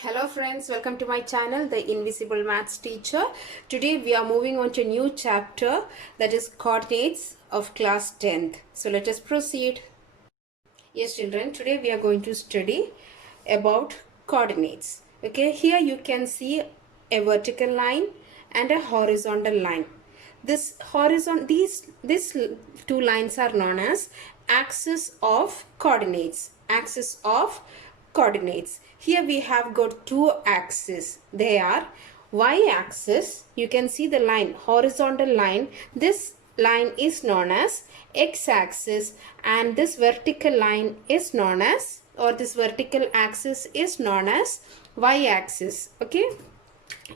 Hello friends, welcome to my channel, The Invisible Maths Teacher. Today we are moving on to a new chapter, that is coordinates of class 10th. So let us proceed. Yes children, today we are going to study about coordinates. Okay, here you can see a vertical line and a horizontal line. These two lines are known as axis of coordinates. Axis of coordinates. Here we have got two axes. They are y-axis. You can see the line, horizontal line. This line is known as x-axis, and this vertical line is known as, or this vertical axis is known as y-axis. Okay,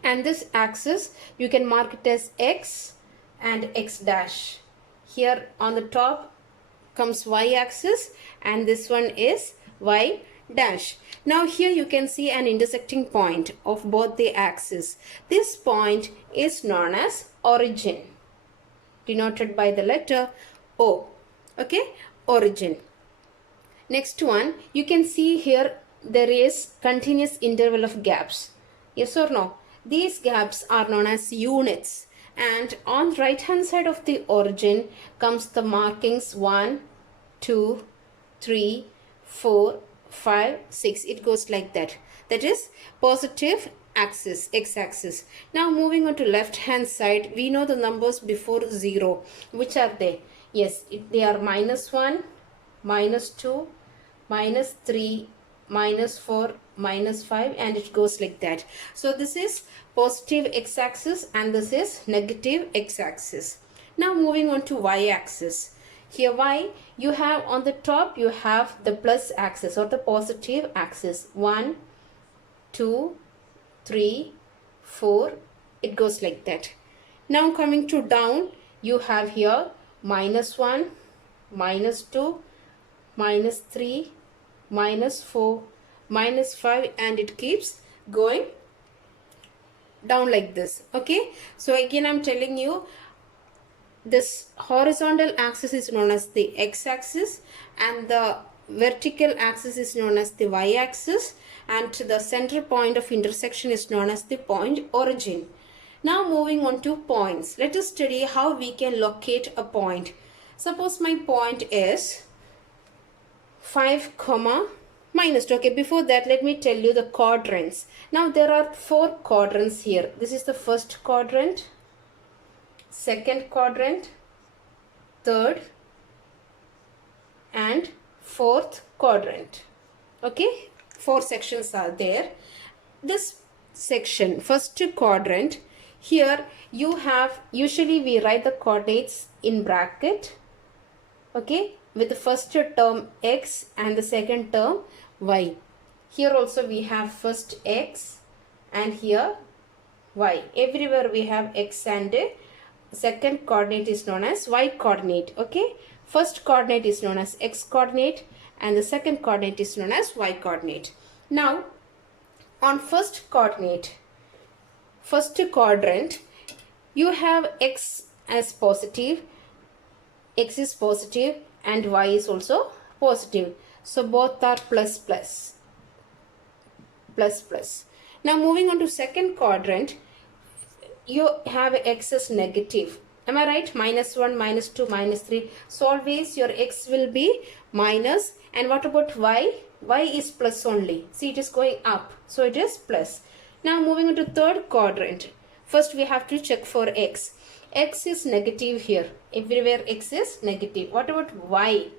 and this axis you can mark it as x and x dash. Here on the top comes y-axis and this one is y dash. Now here you can see an intersecting point of both the axes. This point is known as origin, denoted by the letter O. Okay, origin. Next one, you can see here there is continuous interval of gaps. Yes or no? These gaps are known as units, and on right hand side of the origin comes the markings 1, 2, 3, 4, 5, 6. It goes like that. That is positive axis, x-axis. Now moving on to left hand side, we know the numbers before 0. Which are they? Yes, they are -1, -2, -3, -4, -5, and it goes like that. So this is positive x-axis and this is negative x-axis. Now moving on to y-axis. Here y, you have on the top, you have the plus axis or the positive axis. 1, 2, 3, 4. It goes like that. Now coming to down, you have here -1, -2, -3, -4, -5, and it keeps going down like this. Okay, so again I'm telling you, this horizontal axis is known as the x-axis and the vertical axis is known as the y-axis, and the center point of intersection is known as the point origin. Now moving on to points. Let us study how we can locate a point. Suppose my point is 5, -2. Okay, before that let me tell you the quadrants. Now there are 4 quadrants here. This is the first quadrant, second quadrant, third and fourth quadrant. Okay, 4 sections are there. This section, first quadrant, here you have, usually we write the coordinates in bracket. Okay, with the first term x and the second term y. Here also we have first x and here y. Everywhere we have x, and second coordinate is known as y coordinate. Okay, first coordinate is known as x coordinate and the second coordinate is known as y coordinate. Now on first coordinate, first quadrant, you have x as positive, x is positive and y is also positive. So both are plus plus, plus plus. Now moving on to second quadrant, you have x as negative. Am I right? -1, -2, -3. So always your x will be minus. And what about y? Y is plus only. See, it is going up. So it is plus. Now moving on to third quadrant. First we have to check for x. X is negative here. Everywhere x is negative. What about y?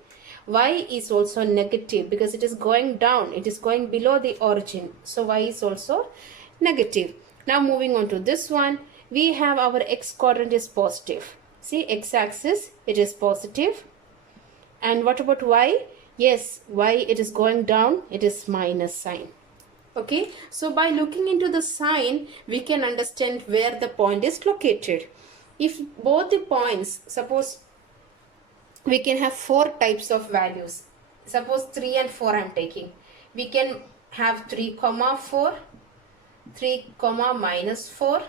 Y is also negative because it is going down. It is going below the origin. So y is also negative. Now moving on to this one, we have our x quadrant is positive. See, x-axis, it is positive. And what about y? Yes, y, it is going down. It is minus sign. Okay, so by looking into the sign, we can understand where the point is located. If both the points, suppose we can have 4 types of values. Suppose 3 and 4 I am taking. We can have 3, 4, 3, -4,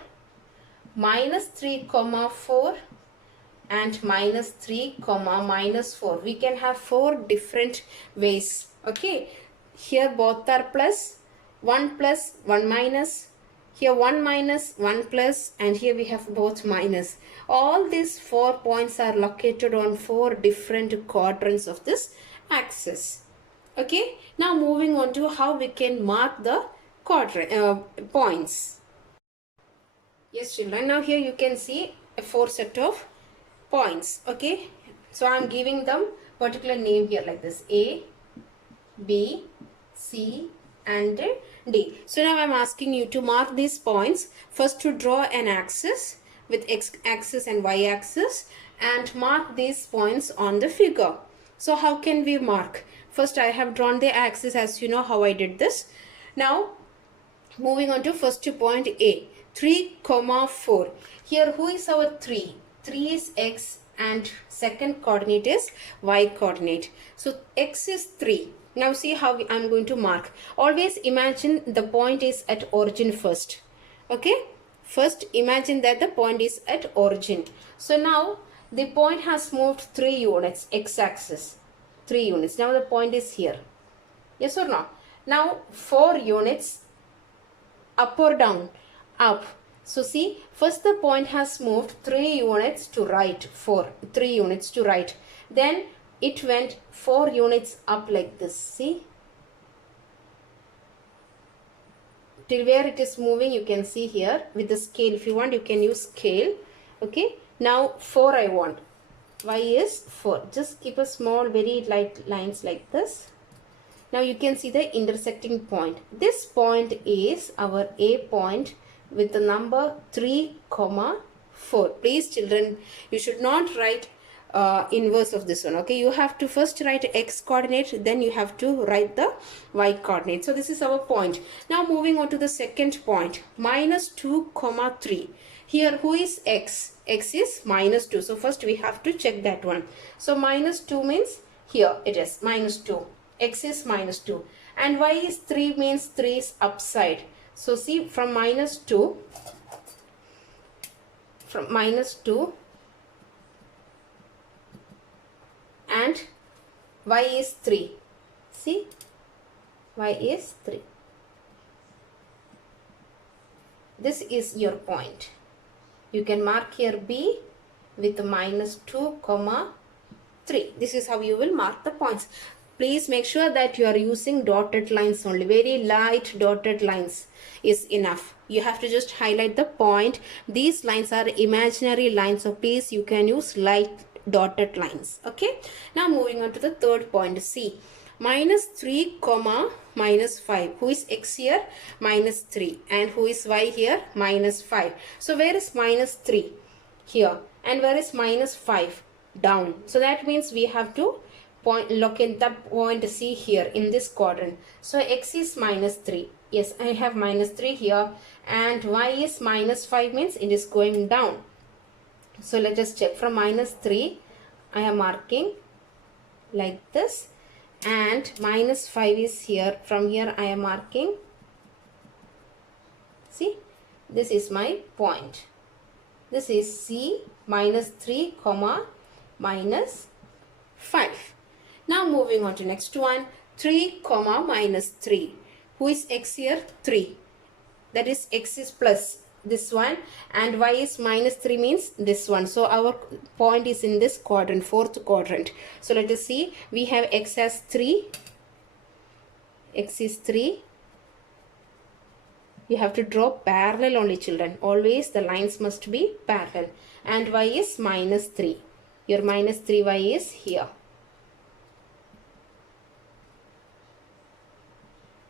-3, 4 and -3, -4. We can have 4 different ways. Okay, here both are plus, 1 plus, 1 minus, here 1 minus, 1 plus, and here we have both minus. All these 4 points are located on 4 different quadrants of this axis. Okay, now moving on to how we can mark the points. Yes children, now here you can see a 4 set of points. Okay, so I am giving them particular name here like this: A, B, C and D. So now I am asking you to mark these points. First, to draw an axis with x axis and y axis and mark these points on the figure. So how can we mark? First, I have drawn the axis, as you know how I did this. Now moving on to first point A, 3, 4. Here who is our 3? 3 is x and second coordinate is y coordinate. So x is 3. Now see how I'm going to mark. Always imagine the point is at origin first. Okay. First imagine that the point is at origin. So now the point has moved 3 units, x-axis. 3 units. Now the point is here. Yes or no? Now 4 units up or down? Up. So see, first the point has moved 3 units to right, 3 units to right. Then it went 4 units up like this. See? Till where it is moving, you can see here with the scale. If you want, you can use scale. Okay. Now 4 I want. Y is 4. Just keep a small, very light lines like this. Now you can see the intersecting point. This point is our A point with the number 3, 4. Please children, you should not write inverse of this one. Okay, you have to first write x coordinate, then you have to write the y coordinate. So this is our point. Now moving on to the second point, minus 2, 3. Here who is x? X is minus 2. So first we have to check that one. So minus 2 means here it is minus 2. X is minus 2. And y is 3 means 3 is upside. So see, from minus 2 and y is 3. See, y is 3. This is your point. You can mark here B with minus 2, 3. This is how you will mark the points. Please make sure that you are using dotted lines only. Very light dotted lines is enough. You have to just highlight the point. These lines are imaginary lines, so please you can use light dotted lines. Okay. Now moving on to the third point, C. Minus 3, minus 5. Who is x here? Minus 3. And who is y here? Minus 5. So where is minus 3? Here. And where is minus 5? Down. So that means we have to locate the point C here in this quadrant. So x is minus 3. Yes, I have minus 3 here. And y is minus 5 means it is going down. So let us check. From minus 3, I am marking like this. And minus 5 is here. From here I am marking. See, this is my point. This is C, minus 3, minus 5. Now moving on to next one, 3, minus 3. Who is x here? 3. That is x is plus this one and y is minus 3 means this one. So our point is in this quadrant, fourth quadrant. So let us see, we have x as 3. X is 3. You have to draw parallel only children. Always the lines must be parallel. And y is minus 3. Your minus 3y is here.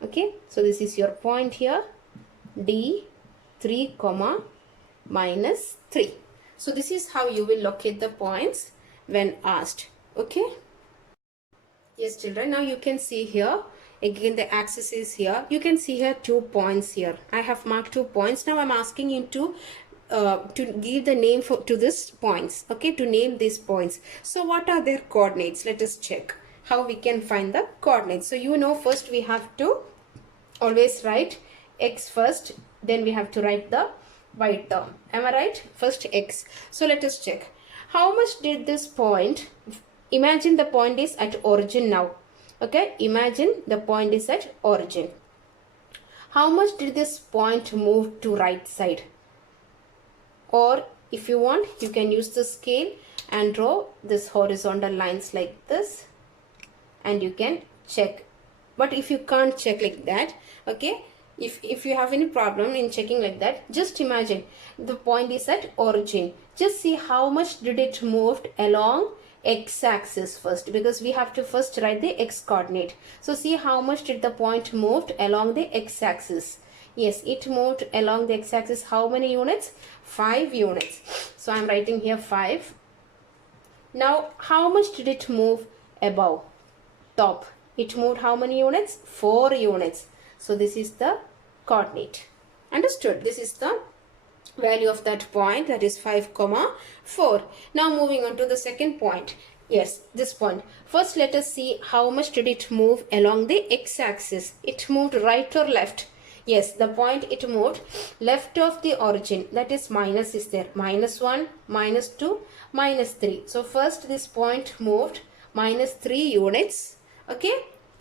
Okay, so this is your point here, D, 3, minus 3. So this is how you will locate the points when asked. Okay. Yes children, now you can see here, again the axis is here. You can see here 2 points here. I have marked 2 points. Now I'm asking you to give the name to these points. Okay, to name these points. So what are their coordinates? Let us check how we can find the coordinates. So you know, first we have to always write x first, then we have to write the y term. Am I right? First x. So let us check. How much did this point, imagine the point is at origin now. Okay, imagine the point is at origin. how much did this point move to right side? Or if you want, you can use the scale and draw this horizontal lines like this, and you can check. But if you can't check like that, okay, if you have any problem in checking like that, just imagine the point is at origin. Just see how much did it moved along x-axis first, because we have to first write the x coordinate. So see how much did the point moved along the x-axis. Yes, it moved along the x-axis how many units? 5 units. So I am writing here 5. Now how much did it move above, top? It moved how many units? 4 units. So this is the coordinate. Understood? This is the value of that point, that is 5, 4. Now moving on to the second point. Yes, this point. First let us see how much did it move along the x-axis. It moved right or left? Yes, the point it moved left of the origin, that is minus is there. -1, -2, -3. So first this point moved -3 units, okay,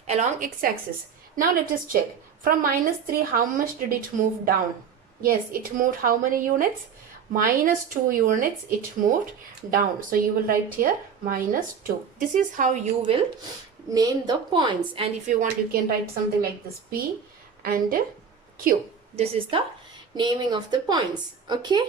along x-axis. Now let us check. From -3, how much did it move down? Yes, it moved how many units? -2 units it moved down. So you will write here -2. This is how you will name the points. And if you want, you can write something like this, P and Q. This is the naming of the points. Okay.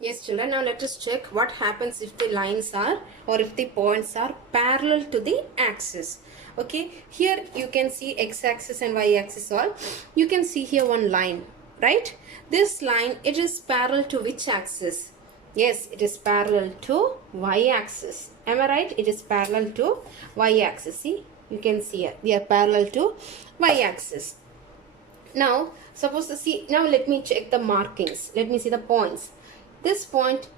Yes children, now let us check what happens if the lines are, or if the points are parallel to the axis. Okay, here you can see x-axis and y-axis all. You can see here one line, right? This line, it is parallel to which axis? Yes, it is parallel to y-axis. Am I right? It is parallel to y-axis. See, you can see here, they are parallel to y-axis. Now, now let me check the markings. Let me see the points. This point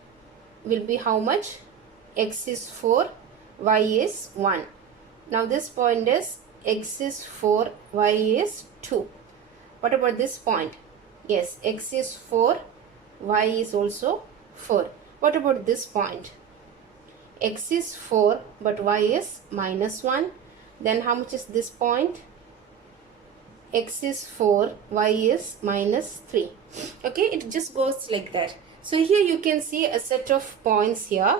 will be how much? X is 4, y is 1. Now this point is x is 4, y is 2. What about this point? Yes, x is 4, y is also 4. What about this point? X is 4, but y is -1. Then how much is this point? X is 4, y is -3. Okay, it just goes like that. So here you can see a set of points here.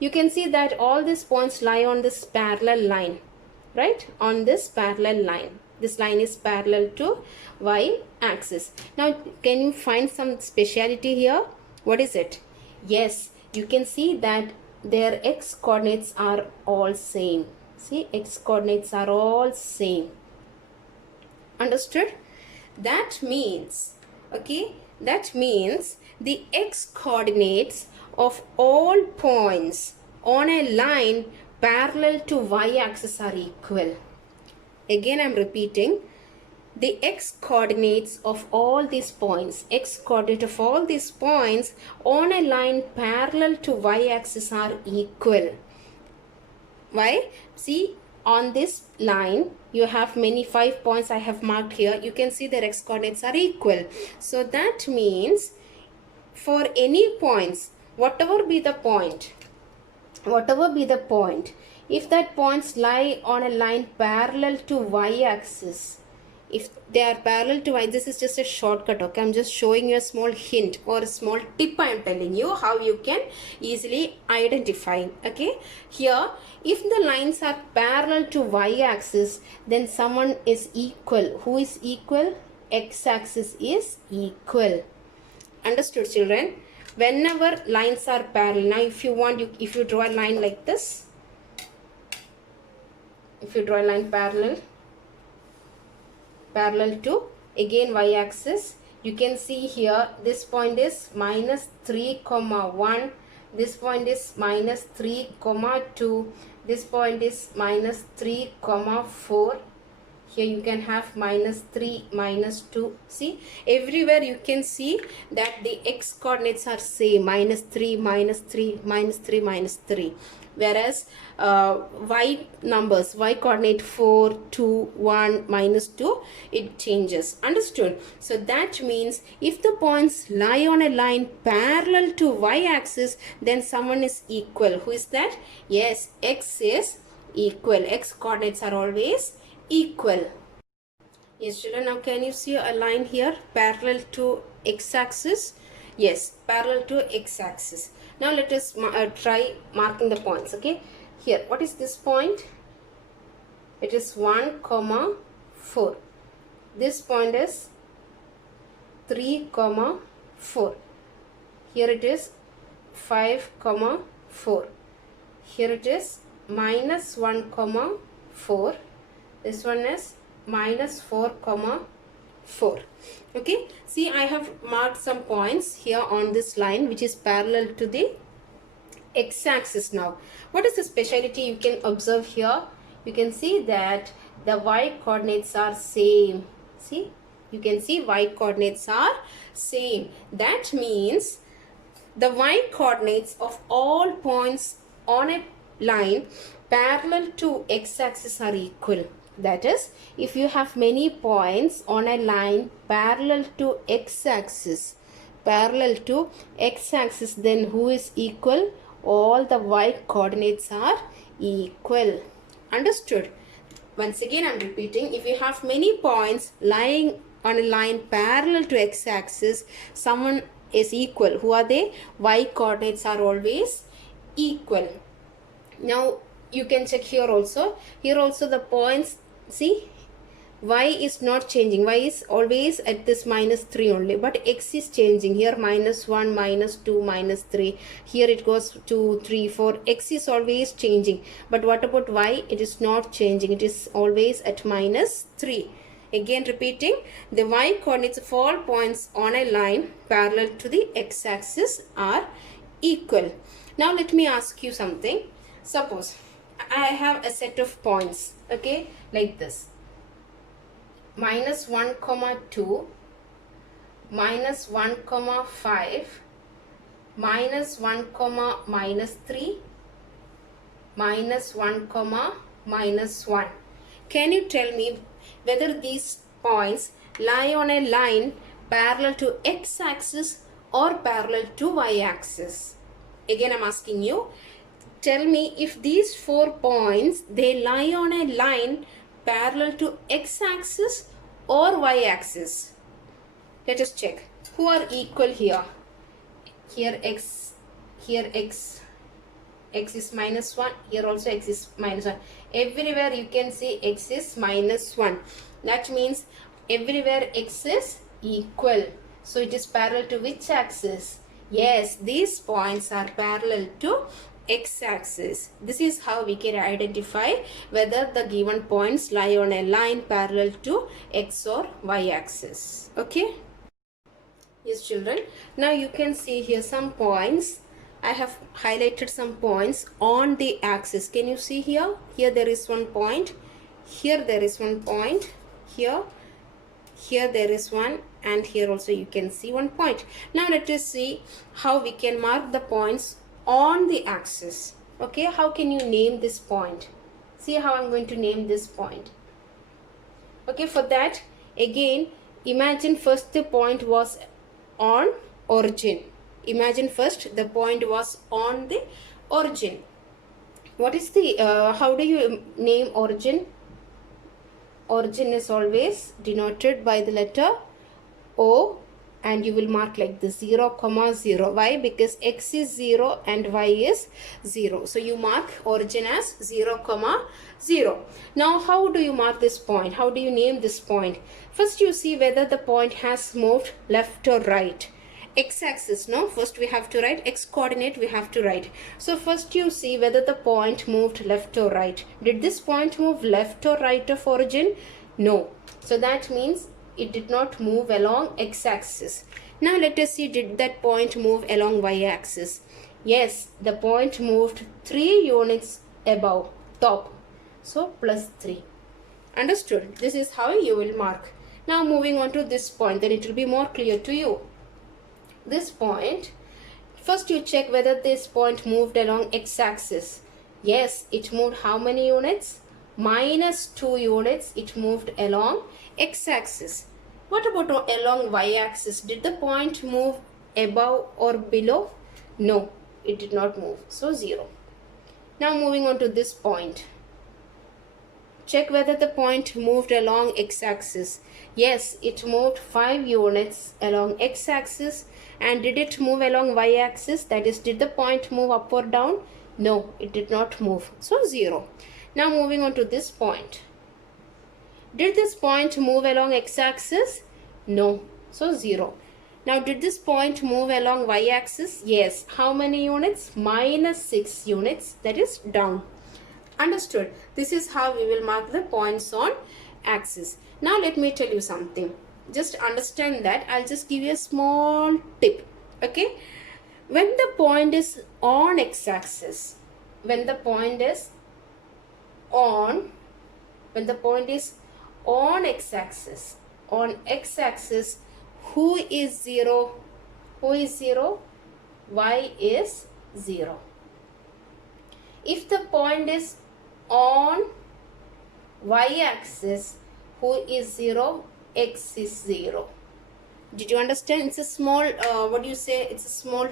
You can see that all these points lie on this parallel line, right? On this parallel line. This line is parallel to y-axis. Now, can you find some speciality here? What is it? Yes, you can see that their x coordinates are all same. See, x coordinates are all same. Understood? That means, okay, that means the x coordinates of all points on a line parallel to y-axis are equal. Again, I am repeating, the x coordinates of all these points, x coordinate of all these points on a line parallel to y-axis are equal. Why? See, on this line you have many 5 points I have marked here. You can see their x coordinates are equal. So that means for any points, whatever be the point, if that points lie on a line parallel to y-axis, if they are parallel to y, this is just a shortcut, okay? I'm just showing you a small hint or a small tip. I am telling you how you can easily identify, okay? Here, if the lines are parallel to y-axis, then someone is equal. Who is equal? X-axis is equal. Understood, children? Whenever lines are parallel, now if you want, if you draw a line like this, if you draw a line parallel to again y-axis, you can see here this point is -3, 1, this point is -3, 2, this point is -3, 4. Here you can have -3, -2. See, everywhere you can see that the x coordinates are same, -3, -3, -3, -3. Whereas y numbers, y coordinate 4, 2, 1, -2, it changes. Understood? So that means if the points lie on a line parallel to y-axis, then someone is equal. Who is that? Yes, x is equal. X coordinates are always equal. Yes, children, now can you see a line here parallel to x-axis? Yes, parallel to x-axis. Now let us try marking the points, okay? Here, what is this point? It is 1, comma 4. This point is 3, comma 4. Here it is 5, comma 4. Here it is minus 1, comma 4. This one is minus 4, comma 4. Okay, see, I have marked some points here on this line which is parallel to the x-axis. Now what is the speciality you can observe here? You can see that the y coordinates are same. See, you can see y coordinates are same. That means the y coordinates of all points on a line parallel to x-axis are equal. That is, if you have many points on a line parallel to x-axis, then who is equal? All the y coordinates are equal. Understood? Once again I am repeating, if you have many points lying on a line parallel to x-axis, someone is equal. Who are they? Y coordinates are always equal. Now you can check here also. Here also the points, see, y is not changing. Y is always at this minus 3 only, but x is changing. Here minus 1, minus 2, minus 3. Here it goes 2, 3, 4. X is always changing. But what about y? It is not changing. It is always at minus 3. Again repeating, the y coordinates of all points on a line parallel to the x-axis are equal. Now let me ask you something. Suppose I have a set of points, okay, like this. Minus 1, comma 2, minus 1, comma 5, minus 1, comma minus 3, minus 1, comma minus 1. Can you tell me whether these points lie on a line parallel to x-axis or parallel to y-axis? Again I am asking you, tell me if these 4 points, they lie on a line parallel to x-axis or y-axis. Let us check. Who are equal here? Here x is minus 1. Here also x is minus 1. Everywhere you can see x is minus 1. That means everywhere x is equal. So it is parallel to which axis? Yes, these points are parallel to x-axis. This is how we can identify whether the given points lie on a line parallel to x or y-axis. Okay? Yes, children. Now you can see here some points. I have highlighted some points on the axis. Can you see here? Here there is one point. Here there is one point. Here there is one, and here also you can see one point. Now let us see how we can mark the points on the axis. Okay, how can you name this point? See how I'm going to name this point. Okay, for that, again, imagine first the point was on origin. Imagine first the point was on the origin. What is the, how do you name origin? Origin is always denoted by the letter O, and you will mark like this 0, comma 0. Why? Because x is 0 and y is 0. So you mark origin as 0, comma 0. Now how do you mark this point? How do you name this point? First you see whether the point has moved left or right. X-axis, no? First we have to write x coordinate, we have to write. So first you see whether the point moved left or right. Did this point move left or right of origin? No. So that means it did not move along x-axis. Now let us see, did that point move along y-axis? Yes, the point moved 3 units above top. So plus 3. Understood? This is how you will mark. Now moving on to this point, then it will be more clear to you. This point, first you check whether this point moved along x-axis. Yes, it moved how many units? Minus 2 units it moved along x-axis. What about along y-axis? Did the point move above or below? No, it did not move. So 0. Now moving on to this point. Check whether the point moved along x-axis. Yes, it moved 5 units along x-axis. And did it move along y-axis? That is, did the point move up or down? No, it did not move. So 0. Now moving on to this point. Did this point move along x-axis? No. So 0. Now did this point move along y-axis? Yes. How many units? -6 units. That is down. Understood? This is how we will mark the points on axis. Now let me tell you something. Just understand that. I'll just give you a small tip. Okay? When the point is on x-axis, when the point is on x-axis, who is 0? Who is 0? Y is 0. If the point is on y-axis, who is 0? X is 0. Did you understand? It's a small, it's a small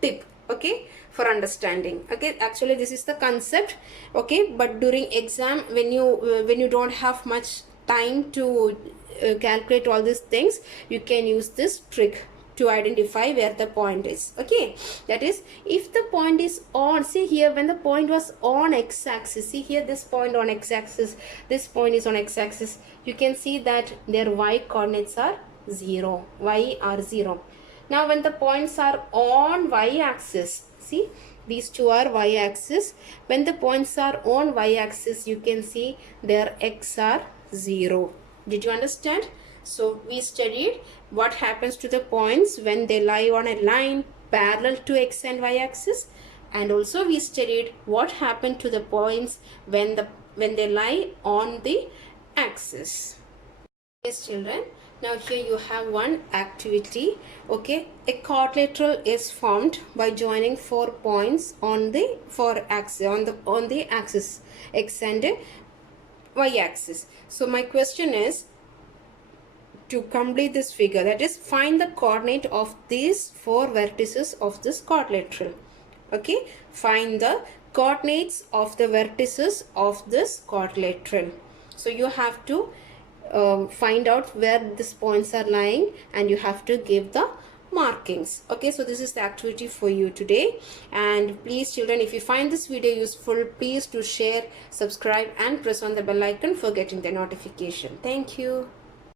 tip, okay, for understanding. Okay, actually this is the concept, okay, but during exam, when you don't have much time to calculate all these things, you can use this trick to identify where the point is. Okay, that is, if the point is on, see here, when the point was on x-axis, see here, this point on x-axis, this point is on x-axis, you can see that their y coordinates are 0. Y are 0. Now when the points are on y-axis, see, these two are y-axis. When the points are on y-axis, you can see their x are 0. Did you understand? So we studied what happens to the points when they lie on a line parallel to x and y axis, and also we studied what happened to the points when they lie on the axis. Yes, children. Now here you have one activity. Okay, a quadrilateral is formed by joining 4 points on the axis x and y axis. So my question is, to complete this figure, that is, find the coordinate of these 4 vertices of this quadrilateral. Okay, find the coordinates of the vertices of this quadrilateral. So you have to find out where these points are lying, and you have to give the markings. Okay, so this is the activity for you today. And please children, if you find this video useful, please do share, subscribe and press on the bell icon for getting the notification. Thank you.